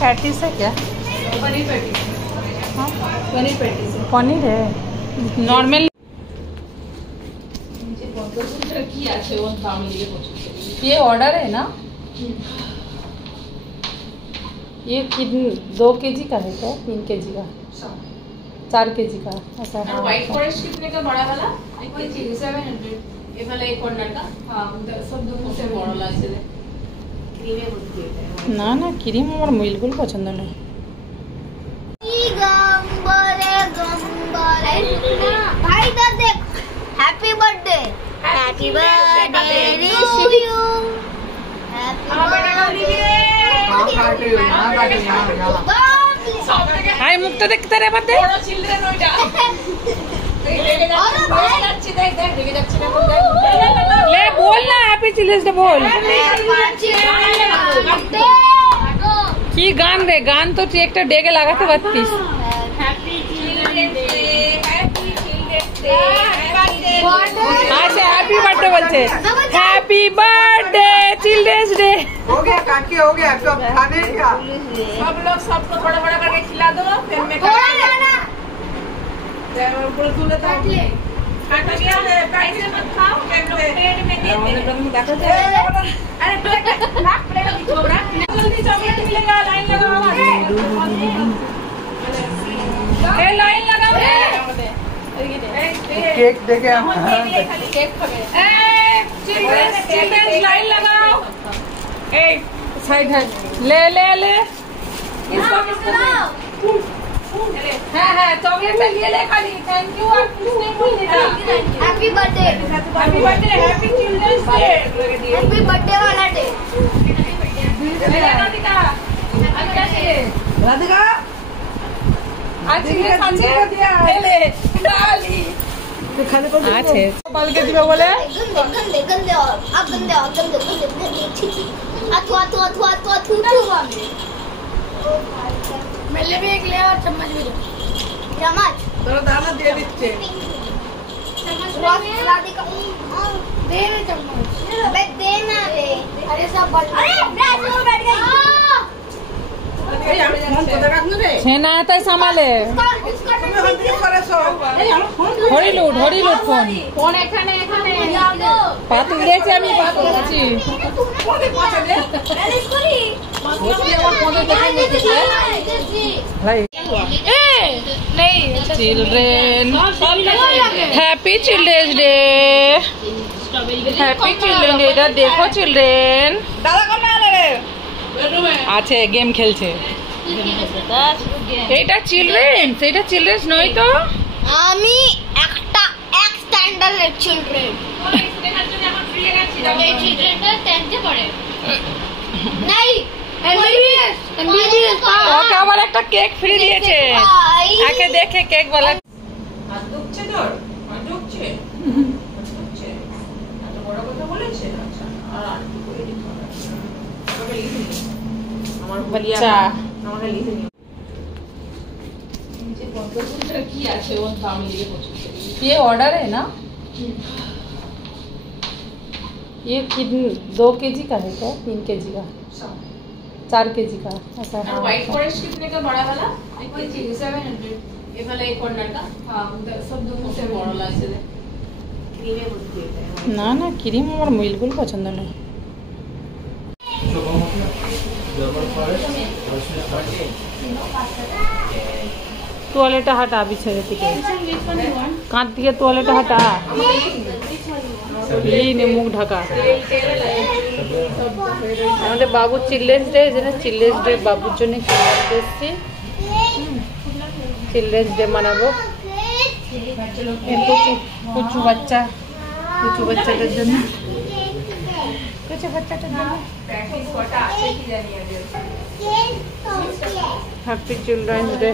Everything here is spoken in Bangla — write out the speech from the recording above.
पैटीज है क्या? पनीर पैटीज। हाँ पनीर पैटीज है। पनीर है नॉर्मल। ये ऑर्डर है ना? ये 2 kg का है क्या? 3 kg का? 4 kg का ऐसा? और व्हाइट फॉरेस्ट कितने का बड़ा वाला? 1 kg 700। ये वाला एक कॉर्नर का? हाँ सब दोनों से बड़ा লাগছে রে। ক্রিমে বুঝতে এটা। না না ক্রিম আমার বিলকুল পছন্দ নয়। गंबरे गंबरे भाई इधर देख। Happy birthday. Happy birthday to you. Happy birthday. हाय मुक्त देखते रे बर्थडे। বড় চিলড্রেন ওইটা। ले बोल ना हैप्पी चिल्ड्रंस डे बोल। की गान रे गान तो एक डेगे लागाते 32। अच्छा हैप्पी बर्थडे बोलते। Happy birthday children's day. हो गया काकी हो गया सब खाने का। सब लोग सबको थोड़ा बड़ा करके खिला दो फिर मैं ऊपर तुले काट ले। काट लिया पैसे मत खाओ प्लेट में दे दे। अरे प्लेट रख प्लेट में छोड़ा जल्दी चॉकलेट मिलेगा लाइन लगाओ। ए लाइन लगाओ केक देके खाली केक खावे। ए चिल्ड्रंस लाइन लगाओ। ए साइड है ले ले ले किसको है चॉकलेट में लिए ले खाली। थैंक यू आप किसने बोल दिया? Happy birthday. Happy birthday happy children's day. Happy birthday वाला डे। राधिका राधिका आज ये खाने दिया ले डाली खाने को আছে বাল কে দিবে বলে। गंदे गंदे और अब गंदे और गंदे गंदे गंदे छी अथवा अथवा अथवा अथवा थू मेरे भी एक ले और चम्मच भी दो। चम्मच थोड़ा दाना दे दीजिए। चम्मच राधिका दे ना चम्मच। अबे दे ना रे। अरे सब अरे ब्रेड में बैठ गई। छेना है तो संभाले। ধরি লুট ফোন ফোন এখানে এখানে পা তুলেছি আমি পা তুলেছি। ভাই children happy children day. Happy children day এটা দেখো চিলড্রেন। দাদা কোন আলে আছে গেম খেলছে। এটা চিলড্রেন এটা চিলড্রেন নয় তো। আমি একটা এক স্ট্যান্ডার্ড চিলড্রেন। এই চিলড্রেনটা 10th পড়ে। নাই এমবিবিএস ওকে আবার একটা কেক ফ্রি দিয়েছে। আগে দেখে কেক বলা। হাত দুখছে তোর? হাত দুখছে? এত বড় কথা বলেছে? আচ্ছা আর একটু করে দিতে হবে। আমাকে লিখে দিন। আমার বলিয়া আমাকে লিখে দিন। নিচে কত কি আছে ওর ফ্যামিলি পছন্দ। ये ऑर्डर है ना? ये 2 kg का है क्या? 3 kg का? 4 kg का ऐसा? और व्हाइट फॉरेस्ट कितने का बड़ा वाला? 1 kg 700। ये वाला एक कॉर्नर का? हाँ सब दोनों से बड़ा লাগছে রে। ক্রিমে বুঝতে এটা। না না ক্রিম আমার বিলকুল পছন্দ নয়। टॉयलेट हटा अभी छेड़े থেকে কাঁধ থেকে टॉयलेट हटा। নে মুখ ঢাকা। আমাদের বাবু চিলড্রেন্স ডে চিলড্রেন্স ডে বাবুর জন্য কিনে এসেছি। চিলড্রেন্স ডে মানাবো কুচু বাচ্চাদের জন্য প্র্যাকটিস কটা আছে কি জানি আগে। Happy children's day.